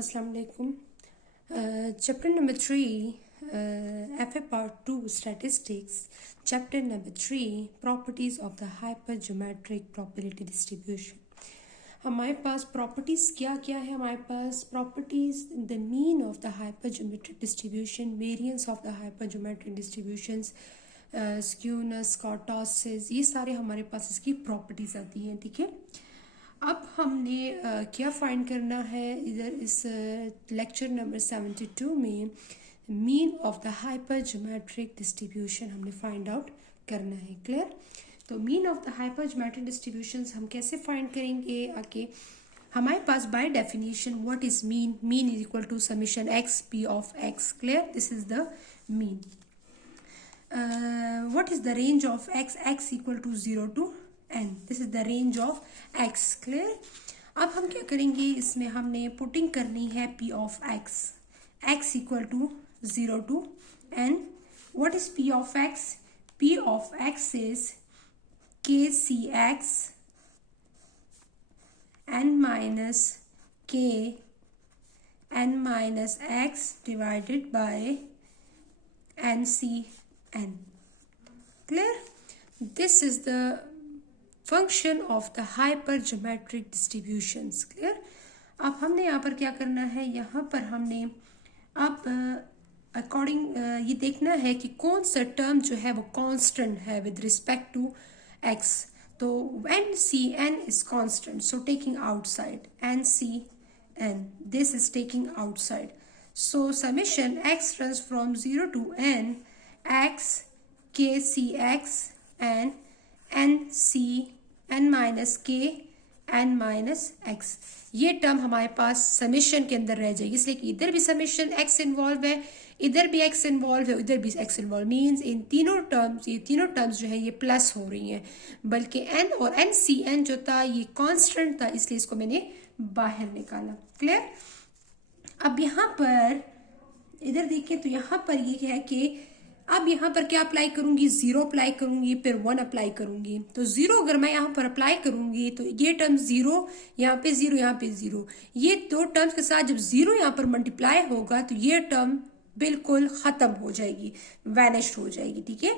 Assalamu alaikum. Chapter number 3, FA part 2, statistics. Chapter number 3, properties of the hypergeometric probability distribution. हमारे पास properties क्या क्या है? हमारे पास properties the mean of the hypergeometric distribution, variance of the hypergeometric distributions, skewness, kurtosis, ये सारे हमारे पास इसकी प्रॉपर्टीज़ आती हैं. ठीक है, अब हमने क्या फाइंड करना है इधर इस लेक्चर नंबर 72 में mean of the hypergeometric distribution हमने फाइंड आउट करना है. क्लियर? तो mean of the hypergeometric distributions हम कैसे फाइंड करेंगे? आके हमारे पास by definition what is mean? Mean is equal to summation x p of x. Clear? This is the mean. What is the range of x? X equal to 0 to n. This is the range of x. Clear? अब हम क्या करेंगे, इसमें हमने putting करनी है p of x. X equal to 0 to n. What is p of x? P of x is kcx n minus k n minus x divided by ncn. Clear? This is the function of the hypergeometric distributions. Clear? अब हमने यहाँ पर क्या करना है, यहाँ पर हमने अब अकॉर्डिंग ये देखना है कि कौन सा टर्म जो है वो कांस्टेंट है विद रिस्पेक्ट टू x. तो ncn is constant, so taking outside ncn, this is taking outside. So summation x runs from 0 to n x kcx and n minus k n minus x. ये term हमारे पास summation के अंदर रह जाएगी, इसलिए कि इधर भी समेशन x इन्वॉल्व है, इधर भी x इन्वॉल्व है, इधर भी x इन्वॉल्व. मीन्स इन तीनों टर्म्स, ये तीनों टर्म्स जो है ये प्लस हो रही हैं, बल्कि n और ncn जो था ये कांस्टेंट था, इसलिए इसको मैंने बाहर निकाला. क्लियर? अब यहाँ पर इधर देखिए, तो यहाँ पर ये है कि अब यहाँ पर क्या अप्लाई करूंगी, 0 अप्लाई करूंगी, फिर 1 अप्लाई करूंगी. तो 0 अगर मैं यहाँ पर अप्लाई करूंगी तो ये टर्म 0, यहाँ पे 0, यहाँ पे 0, ये दो टर्म्स के साथ जब 0 यहाँ पर मल्टीप्लाई होगा तो ये टर्म बिल्कुल खत्म हो जाएगी, वैनिश हो जाएगी. ठीक है,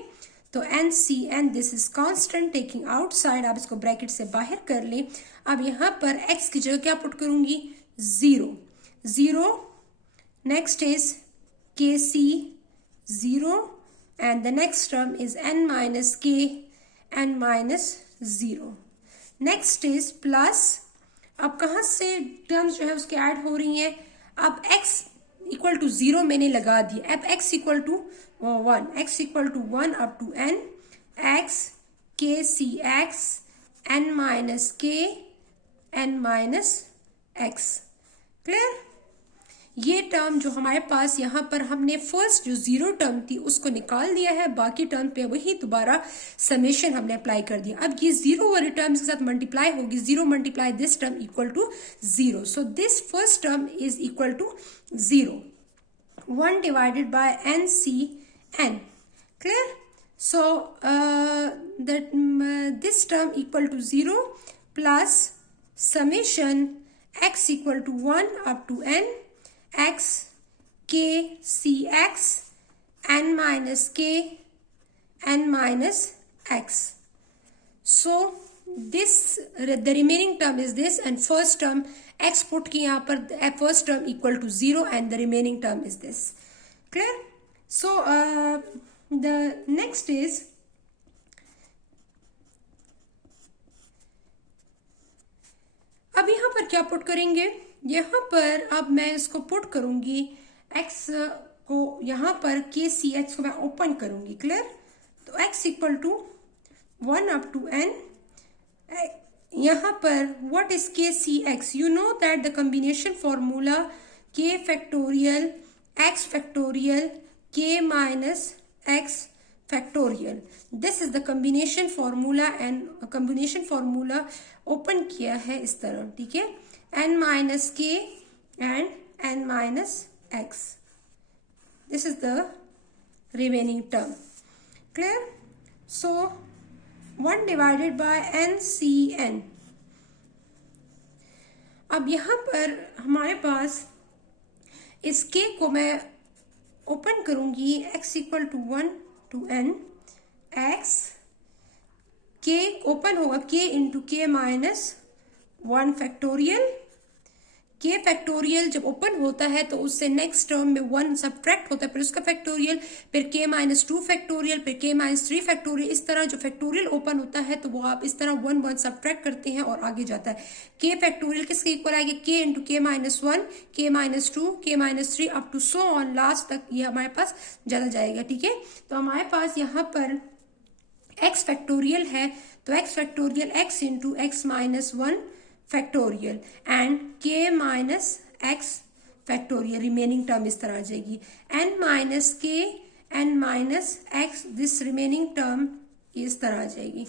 तो ncn this is constant taking outside. आप इसको ब्रैकेट से बाहर कर लें. अब यहाँ पर x की जगह क्या पुट करूंगी, 0. Next is kc 0 and the next term is n minus k n minus 0. next is plus. अब कहाँ से टर्म्स जो है उसके ऐड हो रही हैं. अब x इक्वल टू 0 मैंने लगा दिया. अब x equal to 1, x equal to 1 up to n x k c x n minus k n minus x. Clear? ये टर्म जो हमारे पास यहाँ पर हमने फर्स्ट जो 0 टर्म थी उसको निकाल दिया है, बाकी टर्म पे वही दोबारा समेशन हमने अप्लाई कर दिया. अब ये 0 वाली टर्म्स के साथ मल्टीप्लाई होगी, 0 multiply this term equal to 0. So this first term is equal to 0. 1 divided by ncn. Clear? So that this term equal to 0 plus summation x equal to 1 up to n x k c x n minus k n minus x. So this the remaining term is this, and first term x put की यहाँ पर first term equal to 0 and the remaining term is this. Clear? So the next is अब यहाँ पर क्या put करेंगे, यहाँ पर अब मैं इसको पुट करूंगी x को, यहाँ पर k c x को मैं ओपन करूंगी. क्लियर? तो x equal to 1 up to n. यहाँ पर what is k c x? You know that the combination formula k factorial x factorial k minus x factorial. This is the combination formula, and combination formula open किया है इस तरह. ठीक है, n minus k and n minus x. This is the remaining term. Clear? So 1 divided by ncn. अब यहाँ पर हमारे पास इस k को मैं ओपन करूंगी x equal to 1 to n x, k open होगा k into k minus 1 factorial. k factorial जब ओपन होता है तो उससे नेक्स्ट टर्म में 1 सब्ट्रैक्ट होता है, फिर उसका फैक्टोरियल, फिर k माइनस 2 फैक्टोरियल, फिर k माइनस 3 फैक्टोरियल। इस तरह जो फैक्टोरियल ओपन होता है तो वो आप इस तरह 1 1 सब्ट्रैक्ट करते हैं और आगे जाता है। k फैक्टोरियल किसके इक्वल आएगी? k into k minus 1, k minus 2, k minus 3 up to so on last तक ये हमारे पास ज्यादा जाएगा। ठीक है, तो हमारे पास यहाँ पर x फैक्टोरियल है तो x factorial x into x minus 1 factorial and k minus x factorial, remaining term इस तरह आ जाएगी n minus k n minus x, this remaining term इस तरह आ जाएगी।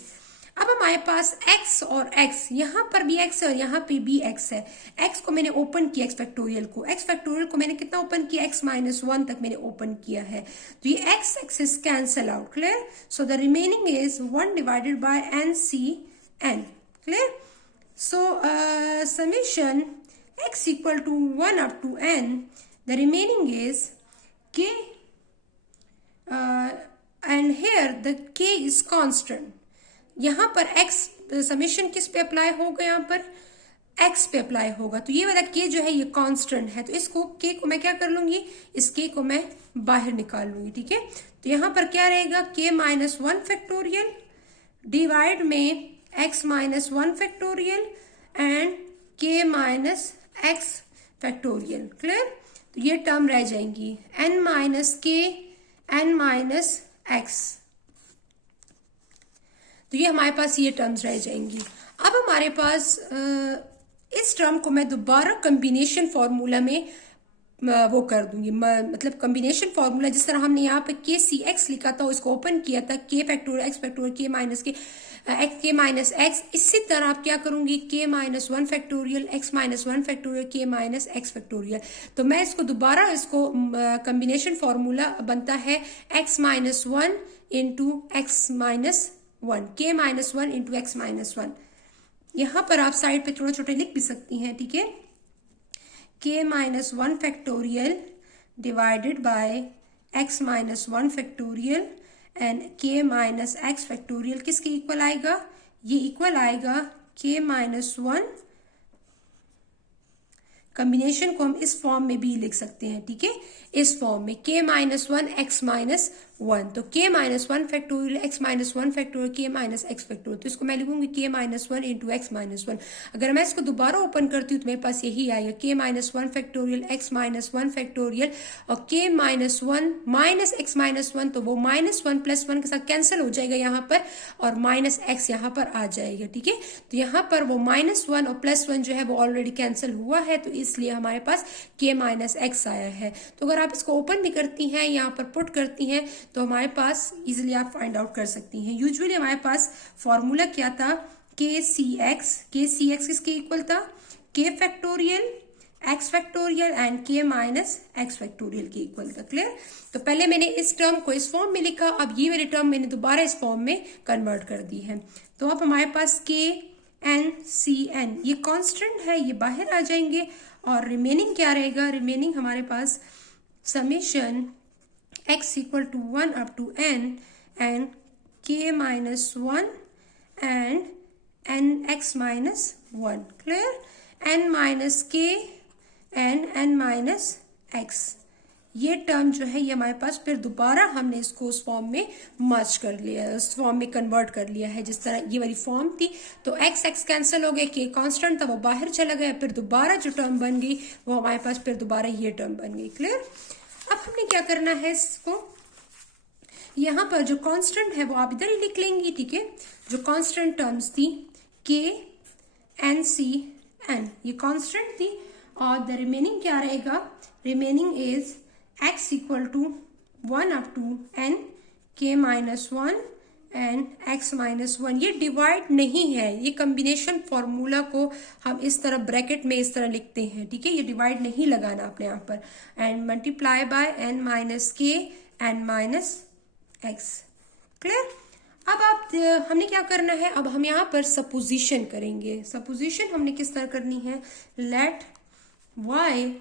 अब हमारे पास x और x, यहाँ पर भी x है और यहाँ पे भी x है। x को मैंने ओपन किया, x फैक्टोरियल को, x फैक्टोरियल को मैंने कितना ओपन किया? x माइनस 1 तक मैंने ओपन किया है, तो ये x x is cancel out. Clear? So the remaining is 1 divided by n c n। Clear? So summation x equal to 1 up to n, the remaining is k, and here the k is constant। यहाँ पर x summation किस पे apply होगा? यहाँ पर x पे apply होगा, तो ये वाला k जो है ये कांस्टेंट है, तो इसको k को मैं क्या कर लूंगी? इस k को मैं बाहर निकाल लूंगी। ठीक है, तो यहाँ पर क्या रहेगा? k माइनस 1 फैक्टोरियल डिवाइड में x minus 1 factorial and k minus x factorial. Clear? तो ये टर्म रह जाएंगी n minus k n minus x, तो ये हमारे पास ये टर्म्स रह जाएंगी। अब हमारे पास इस टर्म को मैं दोबारा कॉम्बिनेशन फॉर्मूला में वो कर दूंगी, मतलब कॉम्बिनेशन फॉर्मूला जिस तरह हमने यहाँ पे के सी एक्स लिखा था, उसको ओपन किया था, के फैक्टोरियल एक्स फैक्टोरियल के माइनस के एक्स के माइनस एक्स, इसी तरह आप क्या करूंगी? के minus 1 factorial x minus 1 factorial के माइनस एक्स फैक्टोरियल। तो मैं इसको दोबारा, इसको कॉम्बिनेशन फॉर्मूला बनता है x minus 1 into x minus 1, के माइनस 1 इंटू एक्स माइनस 1। यहाँ पर आप साइड पे थोड़ा छोटे लिख भी सकती हैं। ठीक है, k minus 1 factorial divided by x minus 1 factorial and k minus x factorial किसके इक्वल आएगा? ये इक्वल आएगा k माइनस 1, कॉम्बिनेशन को हम इस फॉर्म में भी लिख सकते हैं। ठीक है, इस फॉर्म में k माइनस 1 x माइनस 1, तो k minus 1 factorial x minus 1 factorial k minus x factorial, तो इसको मैं लिखूंगी k minus 1 into x minus 1। अगर मैं इसको दोबारा ओपन करती हूँ तो मेरे पास यही आएगा k minus 1 factorial x minus 1 factorial और k minus 1 minus x minus 1, तो वो माइनस 1 प्लस 1 के साथ कैंसिल हो जाएगा यहाँ पर और माइनस x यहाँ पर आ जाएगा। ठीक है, तो यहाँ पर वो माइनस 1 और प्लस 1 जो है वो ऑलरेडी कैंसिल हुआ है, तो इसलिए हमारे पास k माइनस x आया है। तो अगर आप इसको ओपन भी करती हैं, यहाँ पर पुट करती हैं, तो हमारे पास इजीली आप फाइंड आउट कर सकती हैं। यूजुअली हमारे पास फॉर्मूला क्या था? के सी एक्स किसके इक्वल था? k factorial x factorial and k minus x factorial के इक्वल था। क्लियर? तो पहले मैंने इस टर्म को इस फॉर्म में लिखा, अब ये वाली टर्म मैंने दोबारा इस फॉर्म में कन्वर्ट कर दी है। तो अब हमारे पास k n c n ये कांस्टेंट है, ये बाहर आ जाएंगे और रिमेनिंग क्या रहेगा? रिमेनिंग हमारे पास summation x equal to 1 up to n and k minus 1 and n x minus 1। Clear? n minus k and n minus x, ये टर्म जो है ये हमारे पास फिर दोबारा हमने इसको उस फॉर्म में मर्ज कर लिया है, उस फॉर्म में कन्वर्ट कर लिया है जिस तरह ये वाली फॉर्म थी। तो x x कैंसिल हो गया, k कांस्टेंट था वो बाहर चला गया, फिर दोबारा जो टर्म बन गई वो हमारे पास फिर दोबारा ये टर्म बन गई। क्लियर? अब हमने क्या करना है, इसको यहाँ पर जो कांस्टेंट है वो आप इधर ही लिख लेंगी। ठीक है, जो कांस्टेंट टर्म्स थी k n c n ये कांस्टेंट थी और द रिमेनिंग क्या रहेगा? Remaining is x equal to 1 up to n k minus 1 and x minus 1। ये डिवाइड नहीं है, ये कॉम्बिनेशन फॉर्मूला को हम इस तरह ब्रैकेट में इस तरह लिखते हैं। ठीक है, ये डिवाइड नहीं लगाना अपने यहाँ पर, and multiply by n minus k n minus x। Clear? अब आप हमने क्या करना है, अब हम यहाँ पर सपोजिशन करेंगे। सपोजिशन हमने किस तरह करनी है? Let y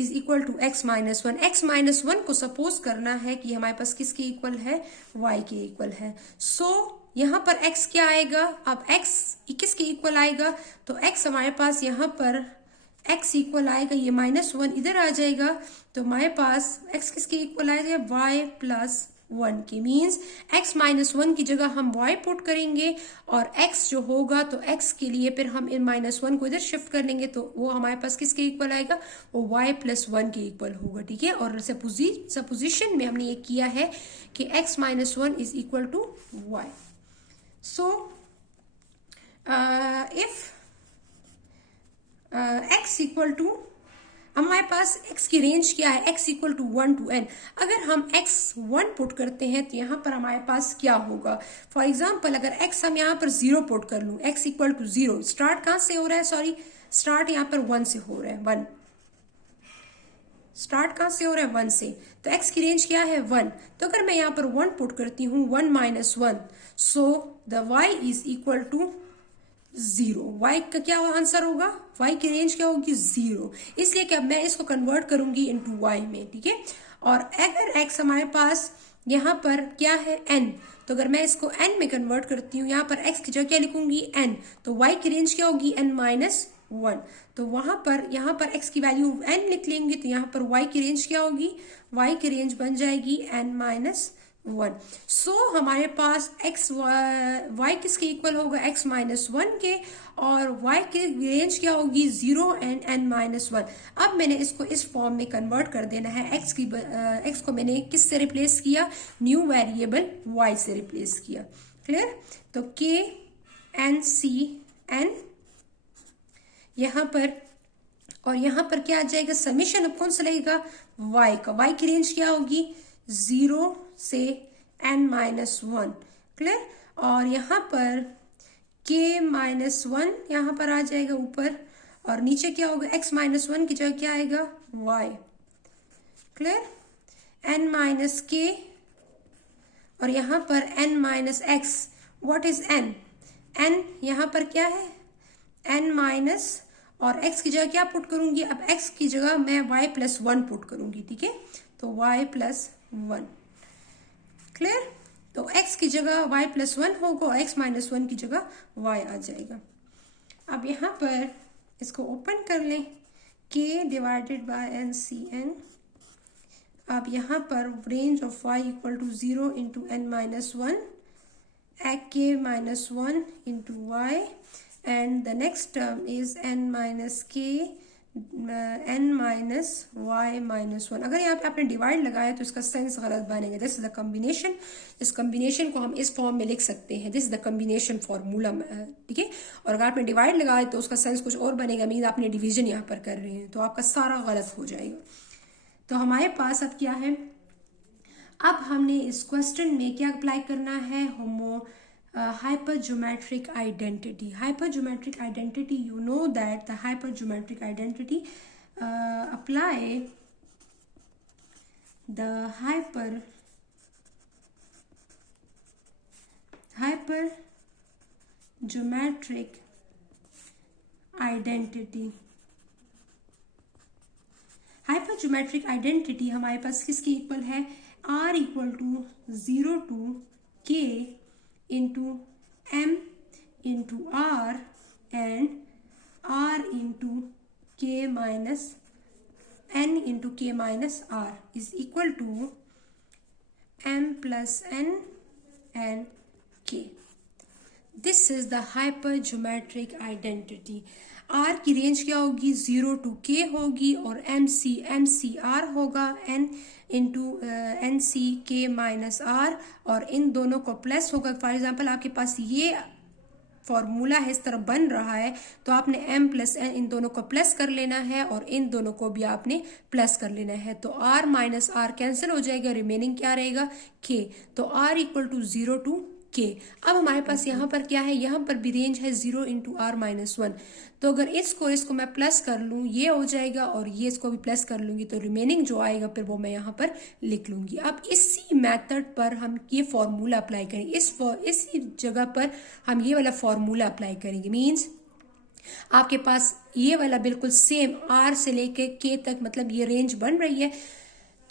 is equal to x minus one. x minus one को सपोज करना है कि हमारे पास किसके इक्वल है, y के इक्वल है। सो यहाँ पर x क्या आएगा, अब x किसके इक्वल आएगा, तो x हमारे पास यहाँ पर x इक्वल आएगा, ये माइनस वन इधर आ जाएगा, तो हमारे पास x किसके इक्वल आएगा, y प्लस वन की। मीन्स x माइनस वन की जगह हम y पुट करेंगे और x जो होगा तो x के लिए फिर हम इन माइनस वन को इधर शिफ्ट कर लेंगे, तो वो हमारे पास किसके इक्वल आएगा, वो y प्लस वन के इक्वल होगा। ठीक है, और सपोजिशन में हमने ये किया है कि x minus one is equal to y। So if x equal to, हमारे पास x की रेंज क्या है, x equal to 1 to n। अगर हम x 1 पुट करते हैं तो यहाँ पर हमारे पास क्या होगा, फॉर एग्जाम्पल अगर x हम यहाँ पर 0 पुट कर लूँ, x इक्वल टू 0, स्टार्ट कहाँ से हो रहा है, सॉरी स्टार्ट यहाँ पर 1 से हो रहा है, 1 स्टार्ट कहाँ से हो रहा है, 1 से, तो x की रेंज क्या है 1। तो अगर मैं यहाँ पर 1 पुट करती हूँ, 1 minus 1, so the y is equal to 0। y का क्या आंसर होगा, y की रेंज क्या होगी 0, इसलिए कि अब मैं इसको कन्वर्ट करूंगी इनटू y में। ठीक है, और अगर x हमारे पास यहाँ पर क्या है n, तो अगर मैं इसको n में कन्वर्ट करती हूँ, यहाँ पर x की जगह क्या लिखूंगी n, तो y की रेंज क्या होगी n माइनस 1। तो वहां पर यहाँ पर x की वैल्यू n लिख लेंगे, तो यहाँ पर y की रेंज क्या होगी, y की रेंज बन जाएगी n माइनस 1। सो हमारे पास x y किसके इक्वल होगा, x माइनस 1 के, और y की रेंज क्या होगी 0 एंड n माइनस 1। अब मैंने इसको इस फॉर्म में कन्वर्ट कर देना है, x को मैंने किस से रिप्लेस किया, न्यू वेरिएबल y से रिप्लेस किया। क्लियर, तो k n c n यहाँ पर, और यहाँ पर क्या आ जाएगा, समीशन अब कौन सा लगेगा, y का, y की रेंज क्या होगी 0 से n माइनस 1। क्लियर, और यहाँ पर k माइनस 1 यहाँ पर आ जाएगा ऊपर, और नीचे क्या होगा, x माइनस 1 की जगह क्या आएगा y। Clear, n minus k, और यहाँ पर n minus x। What is n, n यहाँ पर क्या है n माइनस, और x की जगह क्या पुट करूंगी, अब x की जगह मैं y प्लस 1 पुट करूंगी। ठीक है, तो y प्लस 1। क्लियर, तो x की जगह y प्लस 1 होगा और x माइनस 1 की जगह y आ जाएगा। अब यहाँ पर इसको ओपन कर लें, k divided by n c n। अब यहाँ पर range of y equal to 0 into n minus 1, k minus 1 into y, and the next term is n minus k n minus y minus 1। अगर यहाँ पे आपने divide लगाया तो इसका सेंस गलत बनेगा। दिस इज द कम्बिनेशन, इस कम्बिनेशन को हम इस फॉर्म में लिख सकते हैं, this is the combination formula. ठीक है, और अगर आपने डिवाइड लगाया तो उसका सेंस कुछ और बनेगा, मीन आपने डिवीजन यहाँ पर कर रहे हैं, तो आपका सारा गलत हो जाएगा। तो हमारे पास अब क्या है, अब हमने इस क्वेश्चन में क्या अप्लाई करना है, hypergeometric identity। Hypergeometric identity, you know that the hypergeometric identity apply the hypergeometric identity। hypergeometric identity हमारे पास किसके इक्वल है, r equal to 0 to k into m into r and r into k minus n into k minus r is equal to m plus n and k। This is the hypergeometric identity। r की range क्या होगी 0 to k होगी, और m c r होगा, n into N C के minus are, और इन दोनों को प्लस होगा। फॉर एग्जाम्पल आपके पास ये फॉर्मूला है, इस तरह बन रहा है, तो आपने m प्लस n इन दोनों को प्लस कर लेना है और इन दोनों को भी आपने प्लस कर लेना है। तो r माइनस r कैंसिल हो जाएगा, रिमेनिंग क्या रहेगा k। तो r equal to 0 to k। अब हमारे पास यहाँ पर क्या है, यहाँ पर भी रेंज है 0 इंटू r माइनस 1। तो अगर इसको मैं प्लस कर लूँ, ये हो जाएगा, और ये इसको भी प्लस कर लूंगी, तो रिमेनिंग जो आएगा फिर वो मैं यहाँ पर लिख लूंगी। अब इसी मेथड पर हम ये फॉर्मूला अप्लाई करेंगे, इसी जगह पर हम ये वाला फॉर्मूला अप्लाई करेंगे। मीन्स आपके पास ये वाला बिल्कुल सेम R से लेके K तक मतलब ये रेंज बन रही है,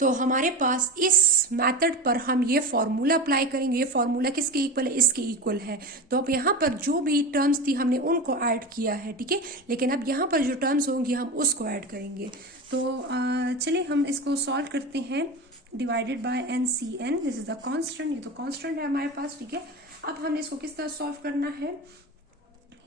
तो हमारे पास इस मेथड पर हम ये फॉर्मूला अप्लाई करेंगे। ये फॉर्मूला किसके इक्वल है? इसके इक्वल है। तो अब यहाँ पर जो भी टर्म्स थी हमने उनको ऐड किया है, ठीक है, लेकिन अब यहाँ पर जो टर्म्स होंगी हम उसको ऐड करेंगे। तो चलिए हम इसको सॉल्व करते हैं। Divided by N C N, this is the constant, ये तो कांस्टेंट है हमारे पास, ठीक है। अब हमने इसको किस तरह सॉल्व करना है?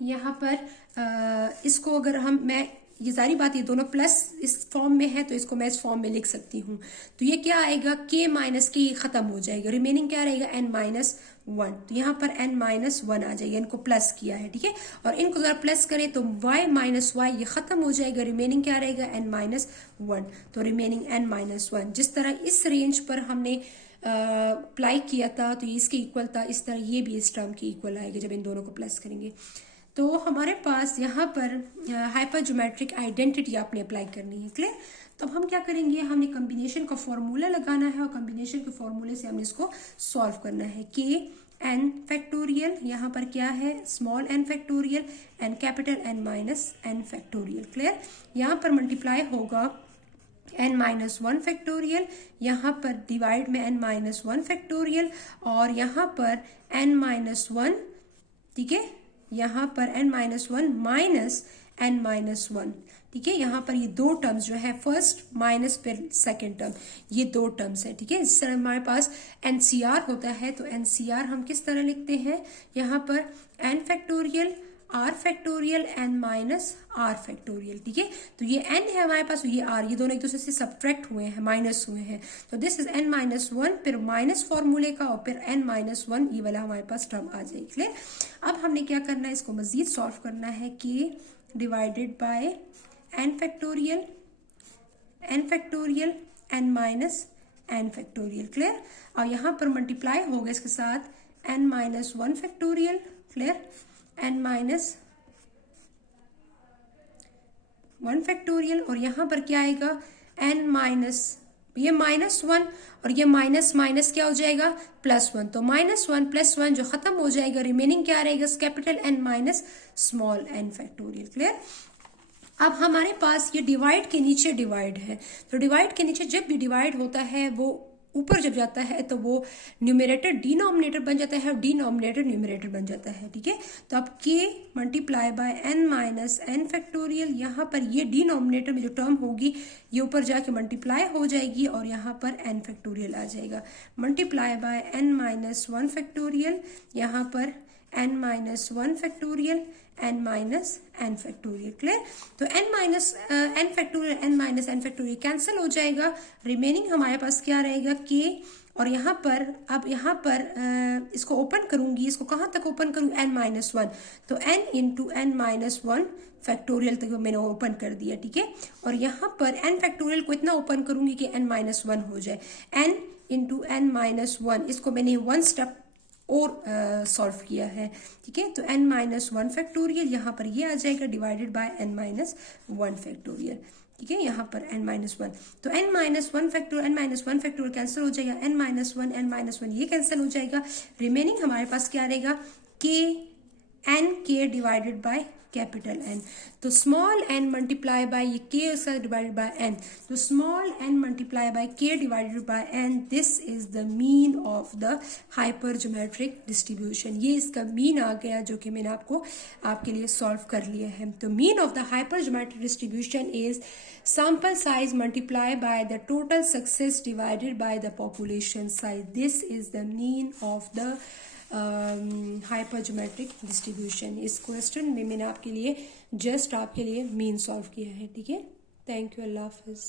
यहाँ पर इसको अगर मैं ये सारी बात, ये दोनों प्लस इस फॉर्म में है तो इसको मैं इस फॉर्म में लिख सकती हूँ। तो ये क्या आएगा? k माइनस के खत्म हो जाएगा, रिमेनिंग क्या रहेगा? n minus one. तो यहाँ पर n माइनस वन आ जाएगा, इनको प्लस किया है, ठीक है। और इनको जरा प्लस करें तो y माइनस वाई ये खत्म हो जाएगा, रिमेनिंग क्या रहेगा? n minus one. तो रिमेनिंग n माइनस वन। जिस तरह इस रेंज पर हमने अप्लाई किया था तो ये इसके इक्वल था, इस तरह ये भी इस टर्म के इक्वल आएगा जब इन दोनों को प्लस करेंगे। तो हमारे पास यहाँ पर हाइपरज्योमेट्रिक आइडेंटिटी आपने अप्लाई करनी है, क्लियर। तो अब हम क्या करेंगे? हमने कॉम्बिनेशन का फॉर्मूला लगाना है और कॉम्बिनेशन के फॉर्मूले से हमने इसको सॉल्व करना है। के एन फैक्टोरियल, यहाँ पर क्या है? Small N factorial N capital N minus N factorial, clear. यहाँ पर मल्टीप्लाई होगा n माइनस वन फैक्टोरियल, यहाँ पर डिवाइड में n माइनस वन फैक्टोरियल, और यहाँ पर n माइनस वन, ठीक है, यहाँ पर n minus one minus n minus one, ठीक है। यहाँ पर ये दो टर्म्स जो है, फर्स्ट माइनस फिर सेकेंड टर्म, ये दो टर्म्स है, ठीक है। इस तरह हमारे पास NCR होता है, तो NCR हम किस तरह लिखते हैं? यहाँ पर n factorial r factorial n minus r factorial, ठीक है। तो ये n है हमारे पास, ये r, ये दोनों एक दूसरे से सब्ट्रैक्ट हुए हैं, माइनस हुए हैं। तो this is n minus one, फिर माइनस फॉर्मूले का और फिर n माइनस वन, ये वाला हमारे पास टर्म आ जाएगी, क्लियर। अब हमने क्या करना है? इसको मजीद सॉल्व करना है कि divided by n factorial n minus n factorial, clear. और यहाँ पर मल्टीप्लाई होगा इसके साथ n minus one factorial, clear, n minus one factorial, और यहाँ पर क्या आएगा? n माइनस, ये माइनस वन और ये माइनस माइनस क्या हो जाएगा? Plus one. तो माइनस वन प्लस वन जो खत्म हो जाएगा, रिमेनिंग क्या रहेगा? Capital N minus small n factorial, clear. अब हमारे पास ये डिवाइड के नीचे डिवाइड है, तो डिवाइड के नीचे जब भी डिवाइड होता है वो ऊपर जब जाता है तो वो न्यूमरेटर डिनोमिनेटर बन जाता है और डिनोमिनेटर न्यूमरेटर बन जाता है, ठीक है। तो अब k multiply by n minus n factorial, यहाँ पर ये डिनोमिनेटर में जो टर्म होगी ये ऊपर जाके मल्टीप्लाई हो जाएगी और यहाँ पर n फैक्टोरियल आ जाएगा। Multiply by n minus one factorial, यहाँ पर n minus one factorial n minus n factorial, clear. तो n minus n factorial n minus n factorial cancel हो जाएगा, रिमेनिंग हमारे पास क्या रहेगा? k। और यहाँ पर अब यहाँ पर इसको ओपन करूंगी, इसको कहाँ तक ओपन करूँ? n माइनस वन, तो n into n minus one factorial तक मैंने ओपन कर दिया, ठीक है। और यहाँ पर n फैक्टोरियल को इतना ओपन करूंगी कि n माइनस वन हो जाए, n into n minus one, इसको मैंने वन स्टेप और सॉल्व किया है, ठीक है। तो n माइनस वन फैक्टोरियल यहाँ पर ये आ जाएगा divided by n minus one factorial, ठीक है। यहाँ पर n माइनस वन, तो n minus one factorial cancel हो जाएगा, n माइनस वन ये कैंसिल हो जाएगा, रिमेनिंग हमारे पास क्या रहेगा? k divided by capital N। तो स्मॉल n मल्टीप्लाई बाय ये k डिवाइडेड बाय n, तो small n multiply by k divided by n, this is the mean of the hypergeometric distribution. ये इसका मीन आ गया जो कि मैंने आपके लिए सॉल्व कर लिया है। तो mean of the hypergeometric distribution is sample size multiplied by the total success divided by the population size. This is the mean of the hypergeometric distribution. इस क्वेश्चन में मैंने आपके लिए मीन सॉल्व किया है, ठीक है। थैंक यू, अल्लाह हाफिज़।